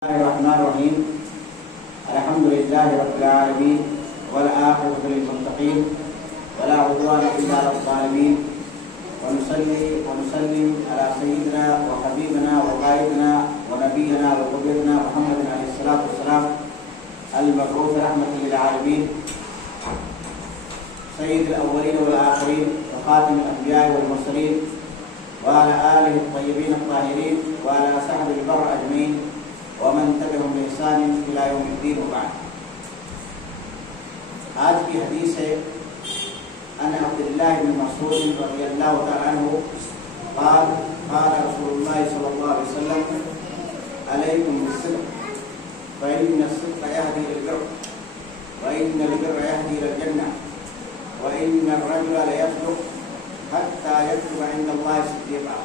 الرحمن الرحيم الحمد لله رب العالمين والعاقبة للمتقين ولا عدوان إلا على الظالمين ونصلي ونسلم على سيدنا وحبيبنا وقائدنا ونبينا وقدوتنا محمد عليه الصلاة والسلام المبعوث رحمة للعالمين سيد الأولين والآخرين وخاتم الأنبياء والمرسلين وعلى آله الطيبين الطاهرين وعلى صحبه البر أجمعين ومن تبعهم بإحسان إلى يوم الدين وبعد. آج کی حدیث ہے ان عبد الله بن مسعود رضی اللہ تعالی عنہ قال قال رسول الله صلی اللہ علیہ وسلم علیکم بالصدق فإن الصدق يهدي للبر وإن البر يهدي إلى الجنة وإن الرجل ليصدق حتى يكتب عند الله صديقا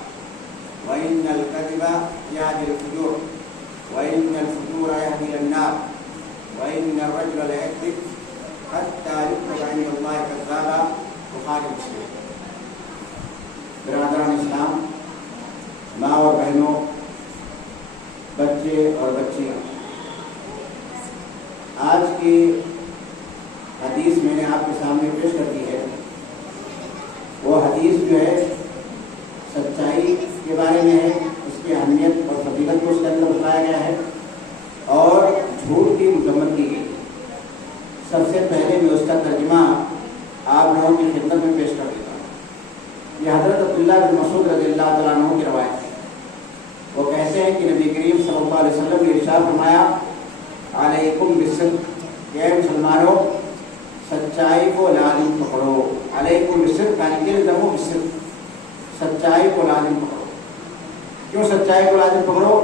وإن الكذب يهدي للفجور وإن الفجور يهدي إلى النار وإن الرجل ليكذب حتى يكتب عند الله كذابا. بخاری مسلم. برادران اسلام، ماں اور بہنوں، بچے اور بچیاں، آج کی حدیث میں نے آپ کے سامنے پیش کر دی ہے. وہ حدیث جو ہے سچائی کے بارے میں ہے، اس کی اہمیت اور فضیلت کو اس کے اندر بتایا گیا ہے اور جھوٹ کی مذمت کی گئی. سب سے پہلے میں اس کا ترجمہ آپ لوگوں کی خدمت میں پیش کر دیتا ہوں. یہ حضرت عبداللہ بن مسعود رضی اللہ تعالیٰ عنہ کی روایت ہے. وہ کہتے ہیں کہ نبی کریم صلی اللہ علیہ وسلم نے ارشاد فرمایا علیکم بالصدق، کہ مسلمانوں سچائی کو لازم پکڑو. علیکم بالصدق یعنی الزموا بالصدق، سچائی کو لازم پکڑو. کیوں سچائی کو لازم پکڑو؟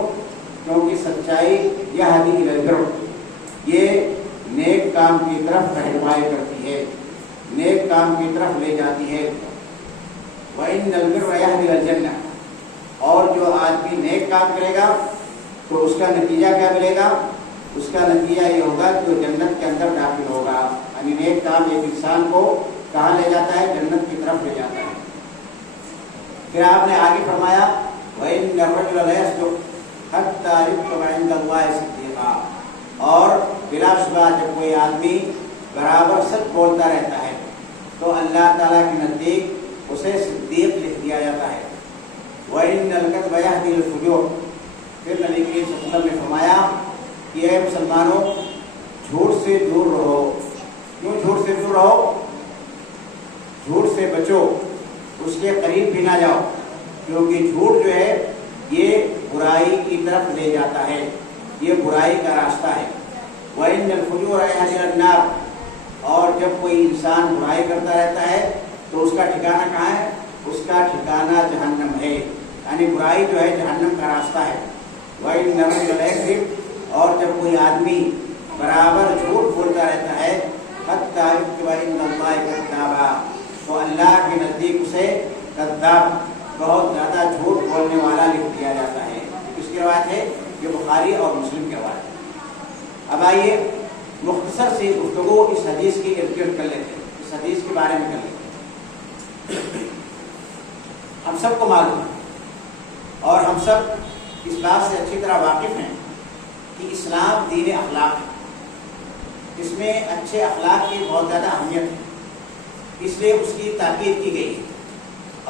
کیونکہ سچائی یہدی الی البر، یہ نیک کام کی طرف رہنمائی کرتی ہے، نیک کام کی طرف لے جاتی ہے. وَإِنَّ الْبِرَّ يَهْدِي إِلَى الْجَنَّةِ، اور جو آدمی نیک کام کرے گا تو اس کا نتیجہ کیا ملے گا؟ اس کا نتیجہ یہ ہوگا کہ وہ جنت کے اندر داخل ہوگا. یعنی نیک کام ایک انسان کو کہاں لے جاتا ہے؟ جنت کی طرف لے جاتا ہے. پھر آپ نے آگے فرمایا وَإِنَّ الرَّجُلَ لَيَصْدُقُ حَتَّى يُكْتَبَ عِندَ اللَّهِ صِدِّيقًا، اور بلا شبہ جب کوئی آدمی برابر سچ بولتا رہتا ہے تو اللہ تعالیٰ کے نزدیک اسے صدیق لکھ دیا جاتا ہے. وَإِنَّ الْكَذِبَ يَهْدِي إِلَى الْفُجُورِ، پھر نبی کریم صلی اللہ علیہ وسلم نے فرمایا کہ اے مسلمانوں جھوٹ سے دور رہو. کیوں جھوٹ سے دور رہو؟ جھوٹ سے بچو، اس کے قریب بھی نہ جاؤ، کیونکہ جھوٹ جو ہے یہ برائی کی طرف لے جاتا ہے، یہ برائی کا راستہ ہے. وَإِنَّ الْفُجُورَ يَهْدِي إِلَى النَّارِ، اور جب کوئی انسان برائی کرتا رہتا ہے تو اس کا ٹھکانہ کہاں ہے؟ اس کا ٹھکانہ جہنم ہے. یعنی برائی جو ہے جہنم کا راستہ ہے. وَإِنَّ الرَّجُلَ لَيَكْذِبُ، اور جب کوئی آدمی برابر جھوٹ بولتا رہتا ہے حَتَّى يُكْتَبَ عِندَ اللَّهِ كَذَّابًا، تو اللہ کے نزدیک اسے کذاب، بہت زیادہ جھوٹ بولنے والا لکھ دیا جاتا ہے. کس کی روایت ہے؟ یہ بخاری اور مسلم کی روایت ہے. اب آئیے مختصر سی گفتگو اس حدیث کی ارد گرد کر لیتے ہیں، اس حدیث کے بارے میں کر لیتے ہیں. ہم سب کو معلوم ہے اور ہم سب اس بات سے اچھی طرح واقف ہیں کہ اسلام دین اخلاق ہے. اس میں اچھے اخلاق کی بہت زیادہ اہمیت ہے، اس لیے اس کی تاکید کی گئی ہے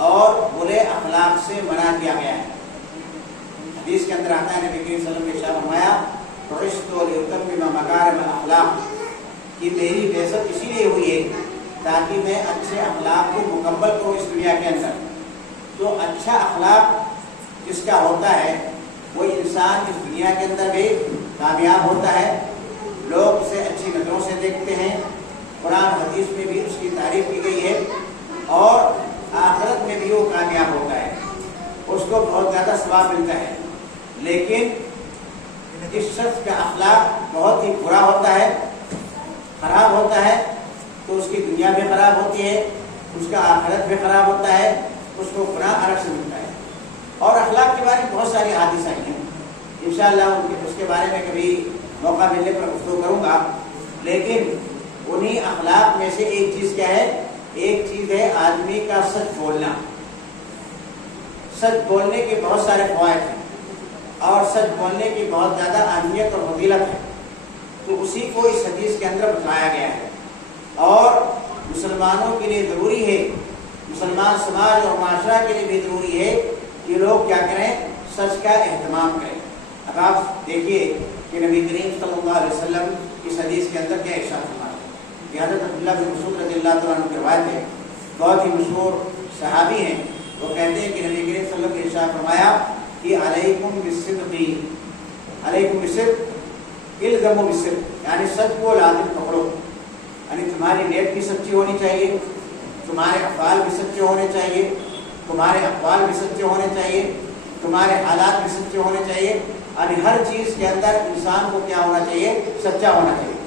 اور برے اخلاق سے منع کیا گیا ہے. حدیث کے اندر آتا ہے نبی کریم صلی اللہ علیہ وسلم نے ارشاد فرمایا بعثت لأتمم مکارم الاخلاق، کہ میری بعثت اسی لیے ہوئی ہے تاکہ میں اچھے اخلاق کو مکمل کروں اس دنیا کے اندر. تو اچھا اخلاق جس کا ہوتا ہے وہ انسان اس دنیا کے اندر بھی کامیاب ہوتا ہے، لوگ اسے اچھی نظروں سے دیکھتے ہیں، قرآن حدیث میں بھی اس کی تعریف کی گئی ہے، اور آخرت میں بھی وہ کامیاب ہوتا ہے، اس کو بہت زیادہ ثواب ملتا ہے. لیکن جس شخص کا اخلاق بہت ہی برا ہوتا ہے، خراب ہوتا ہے، تو اس کی دنیا بھی خراب ہوتی ہے، اس کا آخرت بھی خراب ہوتا ہے، اس کو گناہ الگ سے ملتا ہے. اور اخلاق کے بارے میں بہت ساری حدیث آئی ہیں، انشاءاللہ اس کے بارے میں کبھی موقع ملنے پر گفتگو کروں گا. لیکن انہی اخلاق میں سے ایک چیز کیا ہے؟ ایک چیز ہے آدمی کا سچ بولنا. سچ بولنے کے بہت سارے فوائد ہیں. اور سچ بولنے کی بہت زیادہ اہمیت اور فضیلت ہے، تو اسی کو اس حدیث کے اندر بتلایا گیا ہے۔ اور مسلمانوں کے لیے ضروری ہے، مسلمان سماج اور معاشرہ کے لیے بھی ضروری ہے کہ لوگ کیا کریں، سچ کا اہتمام کریں۔ اب آپ دیکھیے کہ نبی کریم صلی اللہ علیہ وسلم اس حدیث کے اندر کیا ارشاد فرماتے ہیں۔ یہ حضرت عبداللہ بن مسعود رضی اللہ تعالیٰ عنہ کی روایت ہے، بہت ہی مشہور صحابی ہیں۔ وہ کہتے ہیں کہ نبی کریم صلی اللہ علیہ وسلم نے ارشاد فرمایا کہ علیکم بالصدق، علیکم بالصدق، الزموا بالصدق، یعنی سچ کو لازم پکڑو، یعنی تمہاری نیت بھی سچی ہونی چاہیے، تمہارے افعال بھی سچے ہونے چاہیے، تمہارے اقوال بھی سچے ہونے چاہیے، تمہارے حالات بھی سچے ہونے چاہیے، یعنی ہر چیز کے اندر انسان کو کیا ہونا چاہیے، سچا ہونا چاہیے۔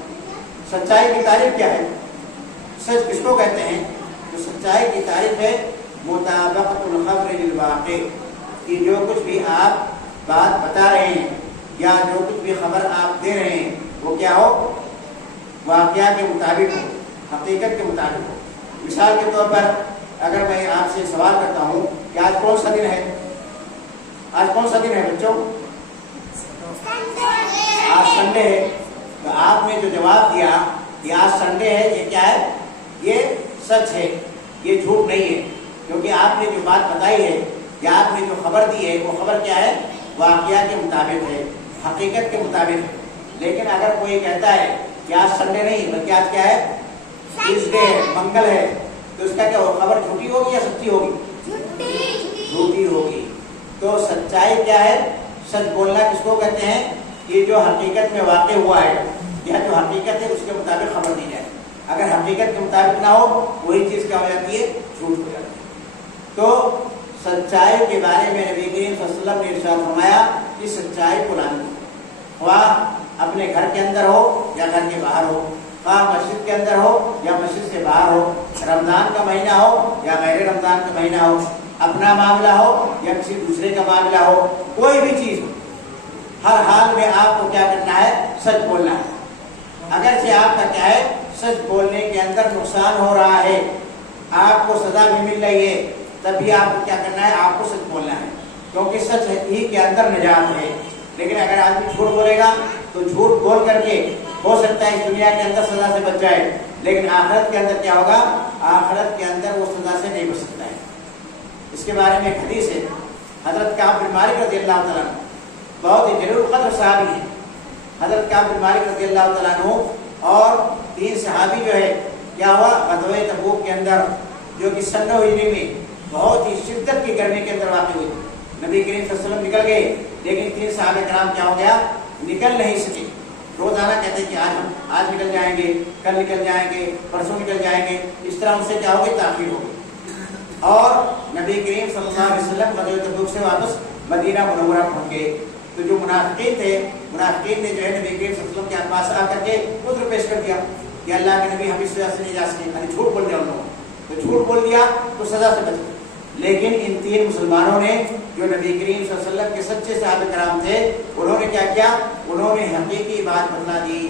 سچائی کی تعریف کیا ہے؟ سچ کس کو کہتے ہیں؟ تو سچائی کی تعریف ہے مطابقت الخبر للواقع، کہ جو کچھ بھی آپ بات بتا رہے ہیں یا جو کچھ بھی خبر آپ دے رہے ہیں وہ کیا ہو، واقعہ کے مطابق ہو، حقیقت کے مطابق ہو۔ مثال کے طور پر اگر میں آپ سے سوال کرتا ہوں کہ آج کون سا دن ہے، آج کون سا دن ہے بچوں؟ آج سنڈے ہے، تو آپ نے جو جواب دیا کہ آج سنڈے ہے، یہ کیا ہے؟ یہ سچ ہے، یہ جھوٹ نہیں ہے، کیونکہ آپ نے جو بات بتائی ہے یا آپ نے جو خبر دی ہے وہ خبر کیا ہے، واقعہ کے مطابق ہے، حقیقت کے مطابق ہے۔ لیکن اگر کوئی کہتا ہے کہ آج سنڈے نہیں بلکہ آج کیا ہے، ٹیوزڈے ہے، منگل ہے، تو اس کا کیا ہوگا، خبر جھوٹی ہوگی یا سچی ہوگی؟ جھوٹی ہوگی۔ تو سچائی کیا ہے؟ سچ بولنا کس کو کہتے ہیں؟ یہ جو حقیقت میں واقع ہوا ہے یا جو حقیقت ہے اس کے مطابق خبر دی جائے۔ اگر حقیقت کے مطابق نہ ہو وہی چیز کیا ہو جاتی ہے، جھوٹ ہو جاتی ہے۔ تو سچائی کے بارے میں نبی کریم صلی اللہ علیہ وسلم نے ارشاد فرمایا کہ سچائی کو لازم، خواہ اپنے گھر کے اندر ہو یا گھر کے باہر ہو، خواہ مسجد کے اندر ہو یا مسجد سے باہر ہو، رمضان کا مہینہ ہو یا غیر رمضان کا مہینہ ہو، اپنا معاملہ ہو یا کسی دوسرے کا معاملہ ہو، کوئی بھی چیز ہو، ہر حال میں آپ کو کیا کرنا ہے، سچ بولنا ہے۔ اگرچہ آپ کا کیا ہے، سچ بولنے کے اندر نقصان ہو رہا ہے، آپ کو سزا بھی مل رہی ہے، تب بھی آپ کو کیا کرنا ہے، آپ کو سچ بولنا ہے، کیونکہ سچ ہی کے اندر نجات ہے۔ لیکن اگر آدمی جھوٹ بولے گا تو جھوٹ بول کر کے ہو سکتا ہے اس دنیا کے اندر سزا سے بچ جائے، لیکن آخرت کے اندر کیا ہوگا، آخرت کے اندر وہ سزا سے نہیں بچ سکتا ہے۔ اس کے بارے میں ایک حدیث ہے، حضرت کعب بن مالک رضی اللہ تعالیٰ عنہ بہت ہی جلیل القدر صحابی ہیں۔ حضرت کعب بن مالک رضی اللہ تعالیٰ عنہ اور 3 صحابی جو ہے، کیا ہوا، غزوہ تبوک کے اندر جو کہ سنہ ہجری میں بہت ہی شدت کی گرمی کے اندر واقع ہوئی، نبی کریم صلی اللہ علیہ وسلم نکل گئے، لیکن 3 صحابہ کرام کیا ہو گیا، نکل نہیں سکے۔ روزانہ کہتے ہیں کہ آج نکل جائیں گے، کل نکل جائیں گے، پرسوں نکل جائیں گے، اس طرح ان سے کیا ہوگی، تاخیر ہوگی۔ اور نبی کریم صلی اللہ علیہ وسلم غزوہ تبوک سے واپس مدینہ منورہ پہنچ گئے، تو جو منافقین تھے، منافقین نے جو ہے نبی کریم صلی اللہ علیہ وسلم کے پاس آ کر کے عذر پیش کر دیا کہ اللہ کے نبی ہم اس وجہ سے نہیں جا سکے، یعنی جھوٹ بول دیا ان لوگوں، تو جھوٹ بول دیا تو سزا سے بچ گئے۔ لیکن ان 3 مسلمانوں نے جو نبی کریم صلی اللہ علیہ وسلم کے سچے صحابہ کرام تھے، انہوں نے کیا کیا، انہوں نے حقیقی بات بتلا دی۔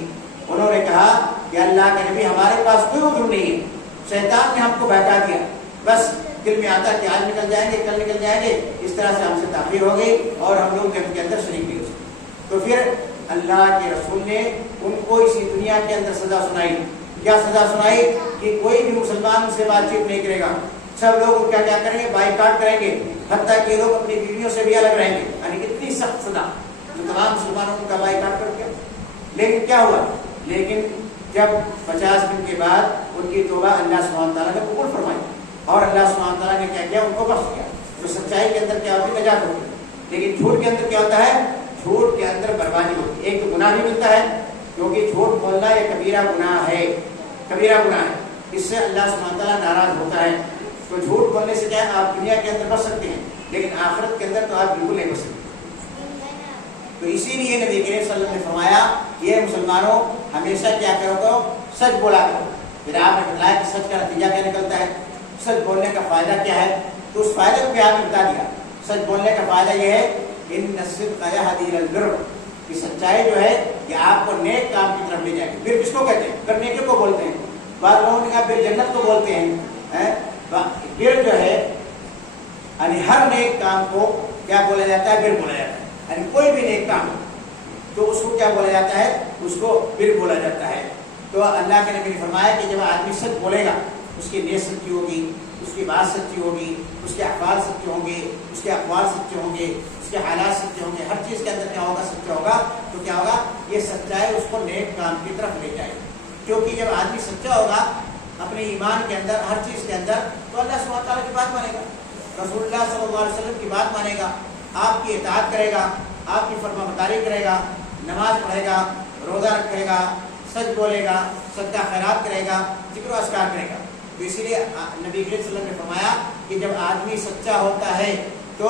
انہوں نے کہا کہ اللہ کے نبی ہمارے پاس کوئی عذر نہیں ہے، شیطان نے ہم کو بہکا دیا، بس دل میں آتا کہ آج نکل جائیں گے، کل نکل جائیں گے، اس طرح سے ہم سے تاخیر ہو گئی اور ہم لوگ جنگ کے اندر شریک نہیں ہو سکے۔ تو پھر اللہ کے رسول نے ان کو اسی دنیا کے اندر سزا سنائی۔ کیا سزا سنائی؟ کہ کوئی بھی مسلمان ان سے بات چیت نہیں کرے گا، سب لوگ کیا کیا کریں گے، بائیکاٹ کریں گے، حتیٰ کہ لوگ اپنی بیویوں سے بھی الگ رہیں گے، یعنی اتنی سخت سزا جو تمام مسلمانوں کا بائیکاٹ کر کے۔ لیکن کیا ہوا، لیکن جب 50 دن کے بعد ان کی توبہ اللہ سبحانہ تعالیٰ نے قبول فرمائی اور اللہ سبحانہ تعالیٰ نے کیا کیا، ان کو بخش دیا۔ تو سچائی کے اندر کیا ہوتی ہے، نجات ہوتی ہے۔ لیکن جھوٹ کے اندر کیا ہوتا ہے، جھوٹ کے اندر بربادی ہوتی ہے۔ ایک تو گناہ بھی ملتا ہے، کیونکہ جھوٹ بولنا یہ کبیرہ گناہ ہے، کبیرہ گناہ ہے، اس سے اللہ سبحانہ تعالیٰ ناراض ہوتا ہے۔ تو جھوٹ بولنے سے کیا ہے، آپ دنیا کے اندر بچ سکتے ہیں، لیکن آخرت کے اندر تو آپ بالکل نہیں بچ سکتے۔ تو اسی لیے نبی کریم صلی اللہ علیہ وسلم نے فرمایا، یہ مسلمانوں ہمیشہ کیا کرو تو سچ بولا کرو۔ پھر آپ نے بتایا کہ سچ کا نتیجہ کیا نکلتا ہے، سچ بولنے کا فائدہ کیا ہے، تو اس فائدے کو بھی آپ نے بتا دیا۔ سچ بولنے کا فائدہ یہ ہے ان الصدق یہدی الی البر، کہ سچائی جو ہے یہ آپ کو نیک کام کی طرف لے جائے گی۔ پھر کس کو کہتے ہیں، پھر نیکی کو بولتے ہیں، بعض لوگوں نے کہا پھر جنت کو بولتے ہیں۔ پھر جو ہے یعنی ہر نیک کام کو کیا بولا جاتا ہے، پھر بولا جاتا ہے۔ یعنی کوئی بھی نیک کام تو اس کو کیا بولا جاتا ہے؟ اس کو بر بولا جاتا ہے. تو اللہ کے نبی نے فرمایا کہ جب آدمی سچ بولے گا، اس کی نیت سچی ہوگی، اس کی بات سچی ہوگی، اس کے افعال سچے ہوں گے، اس کے اقوال سچے ہوں گے، اس کے حالات سچے ہوں گے، ہر چیز کے اندر کیا ہوگا؟ سچا ہوگا. تو کیا ہوگا؟ یہ سچائی اس کو نیک کام کی طرف لے جائے. کیونکہ جب آدمی سچا ہوگا اپنے ایمان کے اندر، ہر چیز کے اندر، تو اللہ سبحانہ وتعالیٰ کی بات مانے گا، رسول اللہ صلی اللہ علیہ وسلم کی بات مانے گا، آپ کی اطاعت کرے گا، آپ کی فرما برداری کرے گا، نماز پڑھے گا، روزہ رکھے گا، سچ بولے گا، صدقہ خیرات کرے گا، ذکر و اذکار کرے گا. تو اسی لیے نبی کریم صلی اللہ علیہ وسلم نے فرمایا کہ جب آدمی سچا ہوتا ہے تو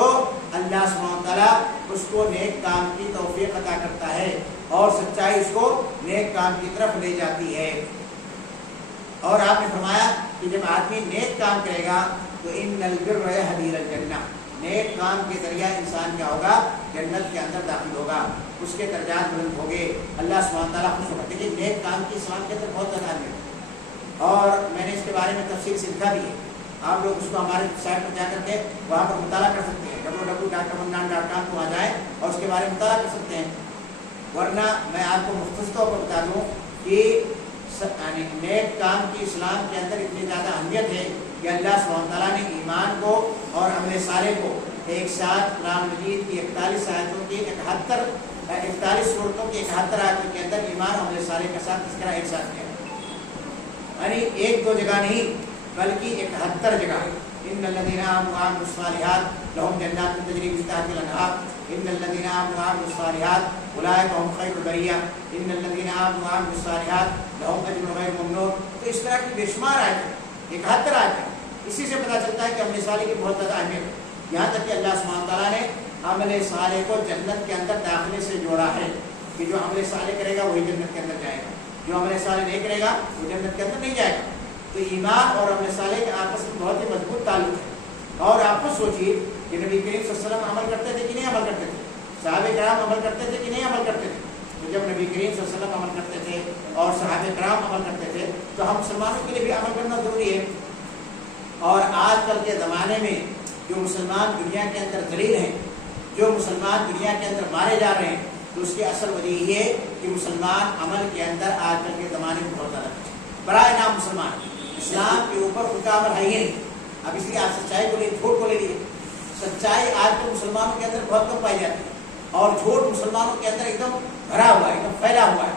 اللہ سبحانہ وتعالیٰ اس کو نیک کام کی توفیق عطا کرتا ہے اور سچائی اس کو نیک کام کی طرف لے جاتی ہے. اور آپ نے فرمایا کہ جب آدمی نیک کام کرے گا تو ان البر یہدی الی الجنہ، نیک کام کے ذریعہ انسان کیا ہوگا؟ جنت کے اندر داخل ہوگا، اس کے درجات بلند ہوں گے. اللہ سبحانہ تعالیٰ خوش ہوگا. دیکھیے نیک کام کی اسلام کے اندر بہت زیادہ اہمیت ہے اور میں نے اس کے بارے میں تفصیل سے لکھا بھی ہے. آپ لوگ اس کو ہمارے سائٹ پر جا کر کے وہاں پر مطالعہ کر سکتے ہیں. www.mannan.com کو آ جائیں اور اس کے بارے میں مطالعہ کر سکتے ہیں. ورنہ میں آپ کو مختصر طور پر بتا دوں کہ نیک کام کی اسلام کے اندر اتنی زیادہ اہمیت ہے کہ اللہ سبحانہ تعالیٰ نے ایمان کو اور عمل صالح کو ایک ساتھ قرآن مجید کی 41 آیتوں کی 41 صورتوں کی 71 آیتوں کے اندر ایمان اور عمل صالح کے ساتھ تذکرہ ایک ساتھ کیا، یعنی ایک دو جگہ نہیں بلکہ 71 جگہ. ان الذین آمنوا وعملوا الصالحات لهم جنات تجری من تحتها الانہار ان الذین آمنوا وعملوا الصالحات اولئک هم خیر البریہ ان الذین آمنوا وعملوا الصالحات لهم اجر غیر ممنون. تو اس طرح کی بے شمار آیتیں، 71 آیتیں. اسی سے پتہ چلتا ہے کہ عمل صالح کی بہت زیادہ اہمیت ہے. یہاں تک کہ اللہ سبحانہ تعالیٰ نے عمل صالح کو جنت کے اندر داخلے سے جوڑا ہے کہ جو عمل صالح کرے گا وہی جنت کے اندر جائے گا، جو عمل صالح نہیں کرے گا وہ جنت کے اندر نہیں جائے گا. تو ایمان اور عمل صالح کے آپس میں بہت ہی مضبوط تعلق ہے. اور آپ کو سوچیے کہ نبی کریم صلی اللہ علیہ وسلم عمل کرتے تھے کہ نہیں عمل کرتے تھے؟ صحابہ کرام عمل کرتے تھے کہ نہیں عمل کرتے تھے؟ تو جب نبی کریم صلی اللہ علیہ وسلم عمل کرتے تھے اور صحابہ کرام عمل کرتے تھے تو ہم مسلمانوں کے لیے بھی عمل کرنا ضروری ہے. اور آج کل کے زمانے میں جو مسلمان دنیا کے اندر ذلیل ہیں، جو مسلمان دنیا کے اندر مارے جا رہے ہیں، تو اس کی اصل وجہ یہ ہے کہ مسلمان عمل کے اندر آج کل کے زمانے میں بہت زیادہ برائے نام مسلمان اسلام کے اوپر ان کا عمل ہے ہی نہیں. اب اس لیے آپ سچائی کو لے، جھوٹ کو لے لیے. سچائی آج کل مسلمانوں کے اندر بہت کم پائی جاتی ہے اور جھوٹ مسلمانوں کے اندر ایک دم بھرا ہوا ہے، ایک دم پھیلا ہوا ہے.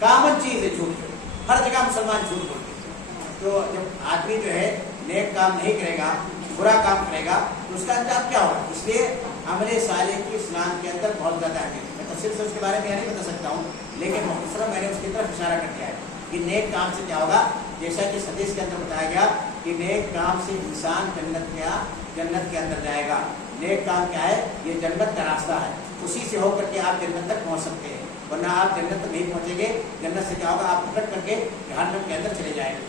کامن چیز ہے جھوٹ، ہر جگہ مسلمان جھوٹ بولتے ہیں. تو جب آدمی جو ہے نیک کام نہیں کرے گا، برا کام کرے گا تو اس کا انجام کیا ہوگا؟ اس لیے عمل صالح کی اسلام کے اندر بہت زیادہ اہمیت ہے. میں تفصیل سے اس کے بارے میں نہیں بتا سکتا ہوں لیکن مختصراً میں نے اس کی طرف اشارہ کر دیا ہے کہ نیک کام سے کیا ہوگا. جیسا کہ حدیث کے اندر بتایا گیا کہ نیک کام سے انسان جنت کے اندر جائے گا. نیک کام کیا ہے؟ یہ جنت کا راستہ ہے. اسی سے ہو کر کے آپ جنت تک پہنچ سکتے ہیں، ورنہ آپ جنت تک نہیں پہنچیں گے. جنت سے کیا ہوگا؟ آپ پھٹک کر کے جہنم کے اندر چلے جائیں گے.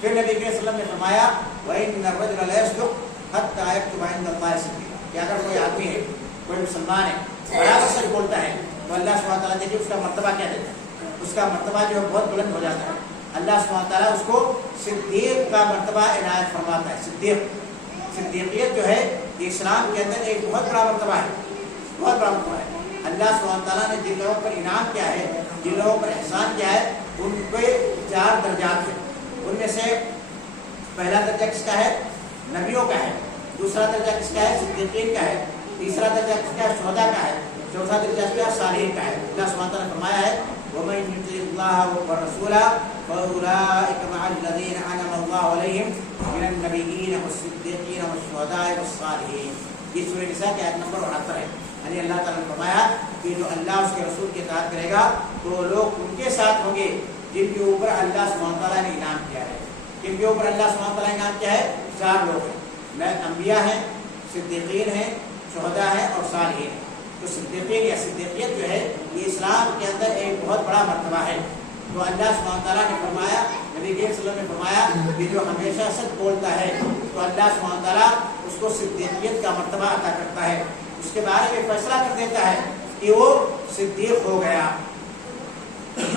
پھر نبی صلی اللہ علیہ وسلم نے فرمایا وَإِنَّ الرَّجُلَ لَيَصْدُقُ حَتَّىٰ يَكْتُبَ عِندَ اللَّهِ صِدِّيقًا، کہ اگر کوئی آدمی ہے، کوئی مسلمان ہے، برابر سچ بولتا ہے تو اللہ سبحانہ تعالیٰ دیکھیے اس کا مرتبہ کیا دیتا ہے، اس کا مرتبہ جو ہے بہت بلند ہو جاتا ہے. اللہ سبحانہ تعالیٰ اس کو صدیق کا مرتبہ عنایت فرماتا ہے. صدیقیت جو ہے یہ اسلام کے اندر ایک بہت بڑا مرتبہ ہے، بہت بڑا مرتبہ ہے. اللہ سبحانہ تعالیٰ نے جن لوگوں پر انعام کیا ہے، جن لوگوں پر احسان کیا ہے، ان پہ 4 درجات ہیں. ان میں سے پہلا درجہ کس کا ہے؟ نبیوں کا ہے. دوسرا درجہ کس کا ہے؟ صدیقین کا ہے. تیسرا درجہ کس کا ہے؟ شہداء کا ہے. چوتھا درجہ کس کا ہے؟ صالحین کا ہے. اللہ سبحانہ تعالیٰ نے فرمایا ہے وَمَن يُطِعِ اللَّهَ وَالرَّسُولَ فَأُولَٰئِكَ مَعَ الَّذِينَ أَنْعَمَ اللَّهُ عَلَيْهِم مِّنَ النَّبِيِّينَ وَالصِّدِّيقِينَ وَالشُّهَدَاءِ وَالصَّالِحِينَ. یہ سورہ نساء کی آیت نمبر 78 ہے. یعنی اللہ تعالیٰ نے فرمایا کہ جو اللہ اس کے رسول کی اطاعت کرے گا تو لوگ ان کے ساتھ ہوں گے جن کے اوپر اللہ سبحانہ تعالیٰ نے انعام کیا ہے. جن کے اوپر اللہ سبحانہ تعالیٰ نے انعام کیا ہے؟ 4 لوگ ہیں. انبیاء ہیں، صدیقین ہیں، شہداء ہیں اور صالحین ہیں. تو صدیقین یا صدیقیت جو ہے یہ اسلام کے اندر ایک بہت بڑا مرتبہ ہے. تو اللہ سبحانہ تعالیٰ نے فرمایا، نبی صلی اللہ علیہ وسلم نے فرمایا کہ جو ہمیشہ سچ بولتا ہے تو اللہ سبحانہ تعالیٰ اس کو صدیقیت کا مرتبہ عطا کرتا ہے. اس کے بارے میں فیصلہ کر دیتا ہے کہ وہ صدیق ہو گیا.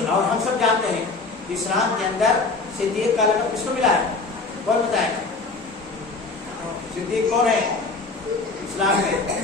اور ہم سب جانتے ہیں کہ اسلام کے اندر صدیق کا لقب کس کو ملا ہے؟ کون بتائے گا؟ صدیق کون ہے اسلام میں؟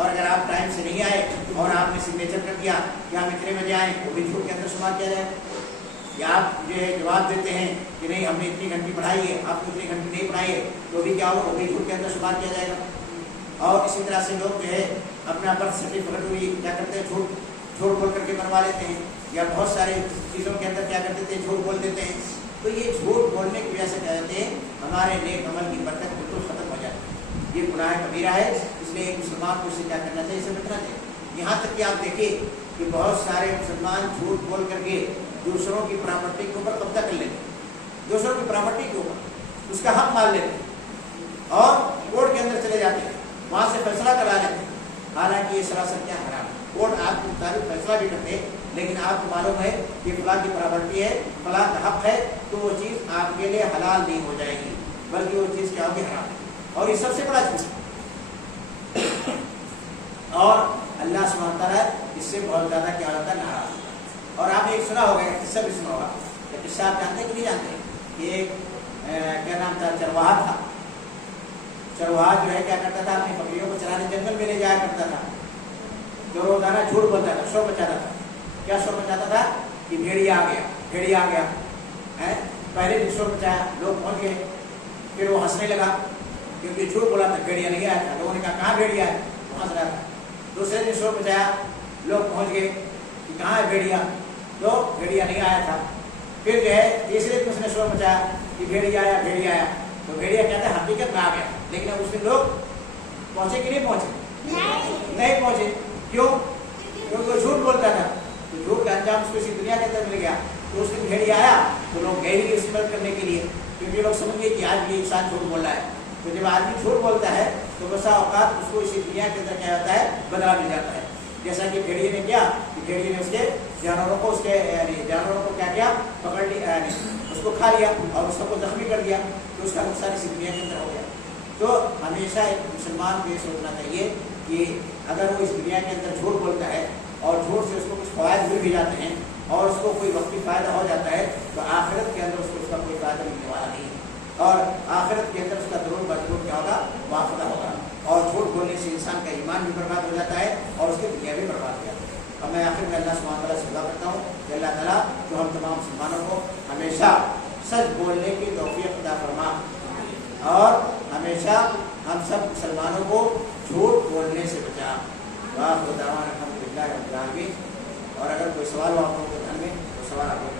اور اگر آپ ٹائم سے نہیں آئے اور آپ نے سگنیچر کر دیا کہ ہم اتنے بجے آئیں وہ بھی جھوٹ کے اندر شمار کیا جائے. یا آپ جو ہے جواب دیتے ہیں کہ نہیں ہم نے اتنی گھنٹی پڑھائی ہے, آپ کو اتنی گھنٹی نہیں پڑھائی ہے, تو بھی کیا ہوگا, وہ بھی جھوٹ کے اندر شمار کیا جائے گا. اور اسی طرح سے لوگ جو ہے اپنا برتھ سرٹیفکیٹ بھی کیا کرتے ہیں, جھوٹ بول کر کے بنوا لیتے ہیں, یا بہت سارے چیزوں کے اندر کیا کرتے تھے, جھوٹ بول دیتے ہیں. تو یہ جھوٹ بولنے کی وجہ سے کہتے ہیں ہمارے نیک عمل کی برکت بالکل ختم ہو جاتی ہے. یہ گناہ کبیرہ ہے, اس لیے ایک مسلمان کو اسے کیا کرنا چاہیے, اسے بچنا چاہیے. یہاں تک کہ آپ دیکھیں کہ بہت سارے مسلمان جھوٹ بول کر کے دوسروں کی پراپرٹی کے اوپر قبضہ کر لیتے ہیں, دوسروں کی پراپرٹی کے اوپر اس کا حق مان لیتے ہیں اور کورٹ کے اندر چلے جاتے ہیں, وہاں سے فیصلہ کرا لیتے ہیں. حالانکہ یہ سراسر کیا حرام ہے. کورٹ آپ کے مطابق فیصلہ بھی کرتے ہیں, لیکن آپ کو معلوم ہے کہ فلاں کی پراپرٹی ہے, فلاں کا حق ہے, تو وہ چیز آپ کے لیے حلال نہیں ہو جائے گی, بلکہ وہ چیز کیا ہوگی, حرام ہے. اور یہ سب سے بڑا چیز ہے. اور اللہ سبحانہ تعالیٰ اس سے بہت زیادہ کیا ہوتا ہے, ناراض. اور آپ نے ایک سنا ہوگا, قصہ بھی سنا ہوگا, قصہ آپ جانتے کہ نہیں جانتے, کہ ایک کیا نام تھا, چرواہا تھا. چرواہا جو ہے کیا کرتا تھا, اپنی بکریوں کو چرانے جنگل میں لے جایا کرتا تھا, جو روزانہ جھوٹ بولتا تھا, شور مچاتا تھا. کیا شور مچاتا تھا کہ بھیڑیا آ گیا, بھیڑیا آ گیا. پہلے دن شور مچایا, لوگ پہنچ گئے, پھر وہ ہنسنے لگا کیونکہ جھوٹ بولا تھا, بھیڑیا نہیں آیا تھا. لوگوں نے کہا کہاں بھیڑیا ہے, وہ ہنس رہا تھا. دوسرے دن شور مچایا, لوگ پہنچ گئے کہ کہاں ہے بھیڑیا, تو بھیڑیا نہیں آیا تھا. پھر جو ہے تیسرے دن اس نے شور مچایا کہ بھیڑیا آیا, بھیڑیا آیا, تو بھیڑیا کہتا ہے حقیقت میں آ گیا. لیکن اب اس دن لوگ پہنچے کہ نہیں پہنچے, نہیں پہنچے. کیوں, کیونکہ وہ جھوٹ بولتا تھا. تو جھوٹ کا انجام اس کو اسی دنیا کے اندر مل گیا. تو اس دن بھیڑیا آیا تو لوگ گئے ہی اس کی مدد کرنے کے لیے, کیونکہ لوگ سمجھ گئے کہ آج بھی انسان جھوٹ بول رہا ہے. تو جب آدمی جھوٹ بولتا ہے تو بسا اوقات اس کو اسی دنیا کے اندر کیا ہوتا ہے, بدلا مل جاتا ہے. جیسا کہ بھیڑیے نے کیا, کہ بھیڑیے نے اس کے جانوروں کو, اس کے یعنی جانوروں کو کیا کیا, پکڑ لیا, اس کو کھا لیا اور اس کو زخمی کر دیا, تو اس کا نقصان اسی دنیا کے اندر ہو گیا. تو ہمیشہ ایک مسلمان کو یہ سوچنا چاہیے کہ اگر وہ اس دنیا کے اندر جھوٹ بولتا ہے اور جھوٹ سے اس کو کچھ فوائد مل بھی جاتے ہیں اور اس کو کوئی وقتی فائدہ ہو جاتا ہے, تو آخرت کے اندر اس کو اس کا کوئی فائدہ ملنے والا نہیں ہے. اور آخرت کے اندر اس کا ضرور مضبوط کیا ہوگا, واقعہ ہوگا. اور جھوٹ بولنے سے انسان کا ایمان بھی برباد ہو جاتا ہے اور اس کی دنیا بھی برباد ہو جاتی ہے. اور میں آخر میں اللہ سبحانہ تعالیٰ سے دعا کرتا ہوں کہ اللہ تعالیٰ جو ہم تمام مسلمانوں کو ہمیشہ سچ بولنے کی توفیق عطا فرما, اور ہمیشہ ہم سب مسلمانوں کو جھوٹ بولنے سے بچا. واہ دعوانا الحمدللہ رب العالمین. اور اگر کوئی سوال ہو آپ لوگوں کے دھیان میں, تو سوال آپ